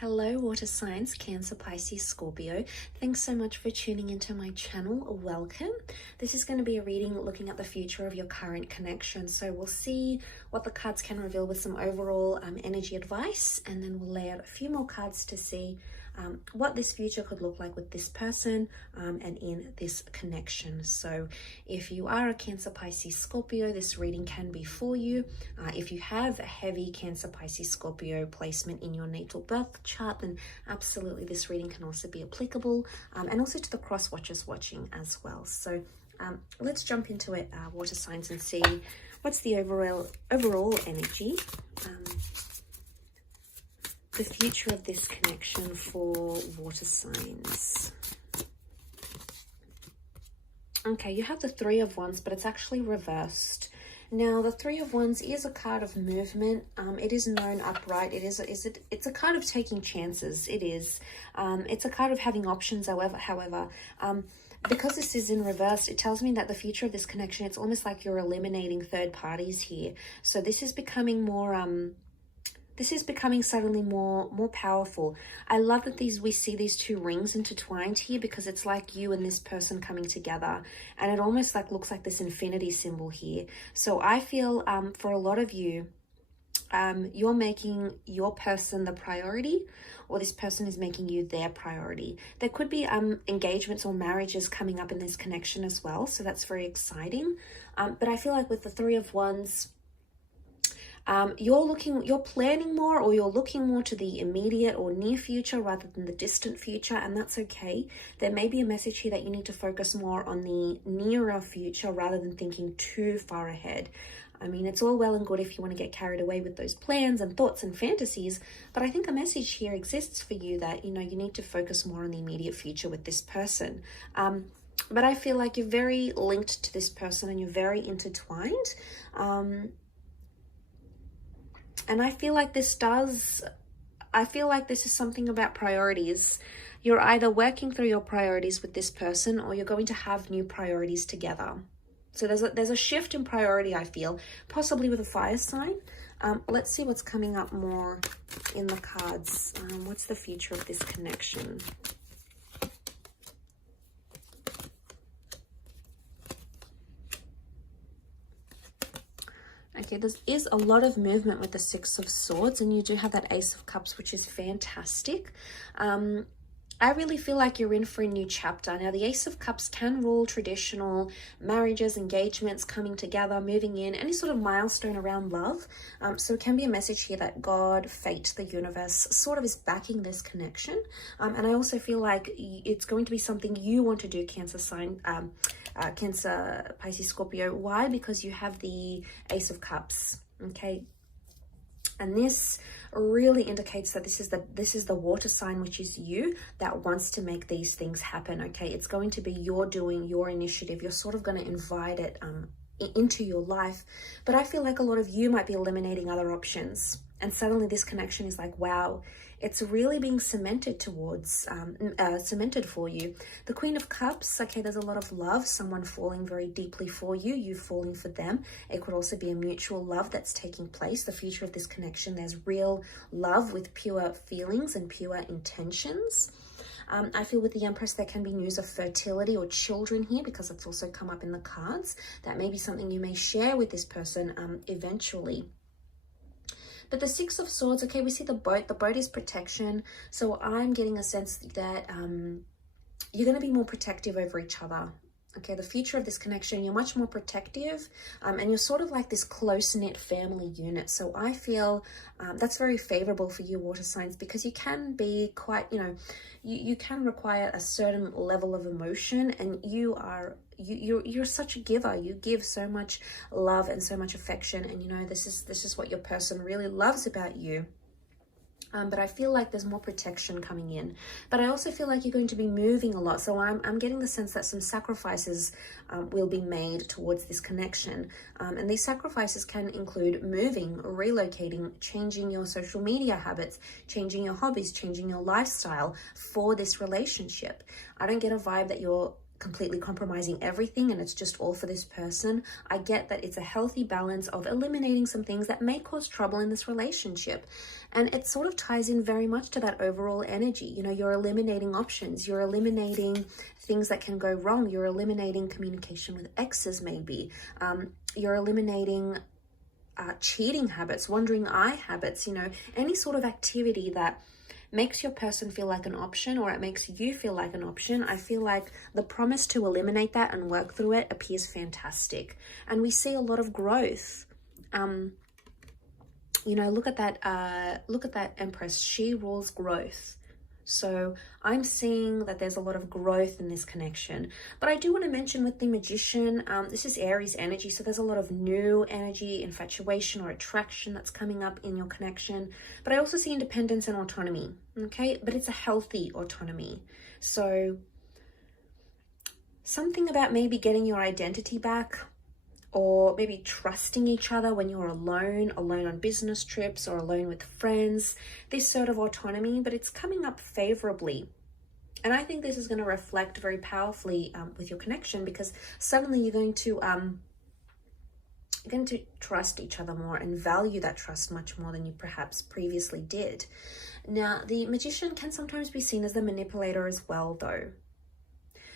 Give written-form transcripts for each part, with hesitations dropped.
Hello, water signs, Cancer, Pisces, Scorpio. Thanks so much for tuning into my channel. Welcome. This is going to be a reading looking at the future of your current connection. So we'll see what the cards can reveal with some overall energy advice, and then we'll lay out a few more cards to see what this future could look like with this person and in this connection. So if you are a Cancer, Pisces, Scorpio, this reading can be for you. If you have a heavy Cancer, Pisces, Scorpio placement in your natal birth chart, then absolutely this reading can also be applicable, and also to the cross watchers watching as well. So let's jump into it, water signs, and see what's the overall energy, the future of this connection for water signs. Okay, you have the Three of Wands, but it's actually reversed. Now, the Three of Wands is a card of movement. It is known upright. It's a card of taking chances. It is. It's a card of having options. However, because this is in reverse, it tells me that the future of this connection, it's almost like you're eliminating third parties here. So this is becoming more suddenly more powerful. I love that we see these two rings intertwined here, because it's like you and this person coming together, and it almost looks like this infinity symbol here. So I feel for a lot of you, you're making your person the priority, or this person is making you their priority. There could be engagements or marriages coming up in this connection as well, so that's very exciting. But I feel like with the Three of Wands, you're planning more, or you're looking more to the immediate or near future rather than the distant future, and that's okay. There may be a message here that you need to focus more on the nearer future rather than thinking too far ahead. I mean, it's all well and good if you want to get carried away with those plans and thoughts and fantasies, but I think a message here exists for you that, you need to focus more on the immediate future with this person. But I feel like you're very linked to this person and you're very intertwined. And I feel like this is something about priorities. You're either working through your priorities with this person, or you're going to have new priorities together. So there's a shift in priority, I feel, possibly with a fire sign. Let's see what's coming up more in the cards. What's the future of this connection? Okay, there is a lot of movement with the Six of Swords, and you do have that Ace of Cups, which is fantastic. I really feel like you're in for a new chapter. Now, the Ace of Cups can rule traditional marriages, engagements, coming together, moving in, any sort of milestone around love. So it can be a message here that God, fate, the universe sort of is backing this connection. And I also feel like it's going to be something you want to do, Cancer sign, Cancer, Pisces, Scorpio. Why? Because you have the Ace of Cups, okay? And this really indicates that this is the water sign, which is you, that wants to make these things happen, okay? It's going to be your doing, your initiative. You're sort of going to invite it into your life. But I feel like a lot of you might be eliminating other options. And suddenly this connection is like, wow, it's really being cemented cemented for you. The Queen of Cups, okay, there's a lot of love, someone falling very deeply for you, you falling for them. It could also be a mutual love that's taking place. The future of this connection, there's real love with pure feelings and pure intentions. I feel with the Empress, there can be news of fertility or children here, because it's also come up in the cards. That may be something you may share with this person eventually. But the Six of Swords, okay, we see the boat. The boat is protection. So I'm getting a sense that you're going to be more protective over each other. Okay, the future of this connection, you're much more protective, and you're sort of like this close-knit family unit. So I feel that's very favorable for you, water signs, because you can be quite, you can require a certain level of emotion, and you're such a giver. You give so much love and so much affection, and this is what your person really loves about you. But I feel like there's more protection coming in. But I also feel like you're going to be moving a lot. So I'm getting the sense that some sacrifices will be made towards this connection. And these sacrifices can include moving, relocating, changing your social media habits, changing your hobbies, changing your lifestyle for this relationship. I don't get a vibe that you're completely compromising everything and it's just all for this person. I get that it's a healthy balance of eliminating some things that may cause trouble in this relationship. And it sort of ties in very much to that overall energy. You know, you're eliminating options, you're eliminating things that can go wrong, you're eliminating communication with exes maybe, you're eliminating cheating habits, wandering eye habits, you know, any sort of activity that makes your person feel like an option or it makes you feel like an option. I feel like the promise to eliminate that and work through it appears fantastic. And we see a lot of growth. You know, look at that Empress. She rules growth. So I'm seeing that there's a lot of growth in this connection. But I do want to mention with the Magician, this is Aries energy. So there's a lot of new energy, infatuation or attraction that's coming up in your connection. But I also see independence and autonomy, okay? But it's a healthy autonomy. So something about maybe getting your identity back, or maybe trusting each other when you're alone on business trips or alone with friends, this sort of autonomy, but it's coming up favorably. And I think this is going to reflect very powerfully with your connection, because suddenly you're going to trust each other more and value that trust much more than you perhaps previously did. Now, the Magician can sometimes be seen as the manipulator as well, though.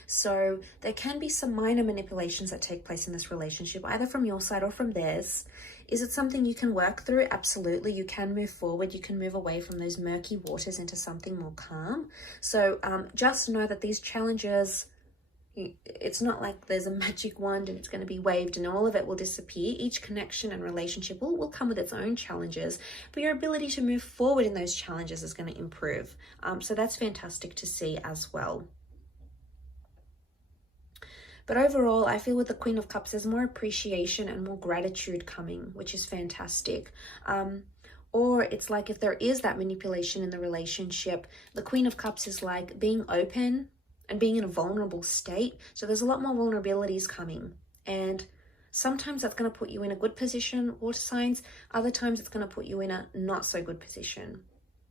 So there can be some minor manipulations that take place in this relationship, either from your side or from theirs. Is it something you can work through? Absolutely. You can move forward. You can move away from those murky waters into something more calm. So just know that these challenges, it's not like there's a magic wand and it's going to be waved and all of it will disappear. Each connection and relationship will come with its own challenges, but your ability to move forward in those challenges is going to improve. So that's fantastic to see as well. But overall, I feel with the Queen of Cups, there's more appreciation and more gratitude coming, which is fantastic. Or it's like if there is that manipulation in the relationship, the Queen of Cups is like being open and being in a vulnerable state. So there's a lot more vulnerabilities coming. And sometimes that's going to put you in a good position, water signs. Other times it's going to put you in a not so good position.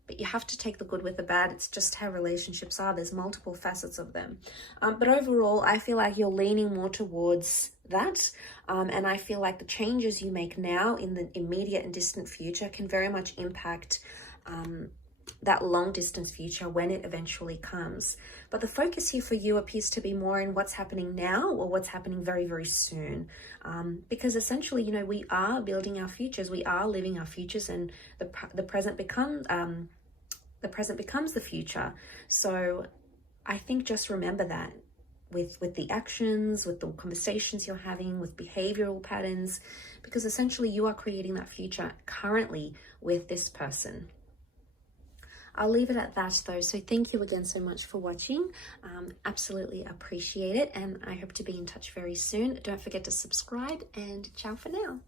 But you have to take the good with the bad. It's just how relationships are. There's multiple facets of them. But overall, I feel like you're leaning more towards that. And I feel like the changes you make now in the immediate and distant future can very much impact that long distance future when it eventually comes. But the focus here for you appears to be more in what's happening now or what's happening very, very soon. Because essentially, you know, we are building our futures. We are living our futures, and the present becomes the future. So I think just remember that with the actions, with the conversations you're having, with behavioral patterns, because essentially you are creating that future currently with this person. I'll leave it at that though. So thank you again so much for watching. Absolutely appreciate it. And I hope to be in touch very soon. Don't forget to subscribe, and ciao for now.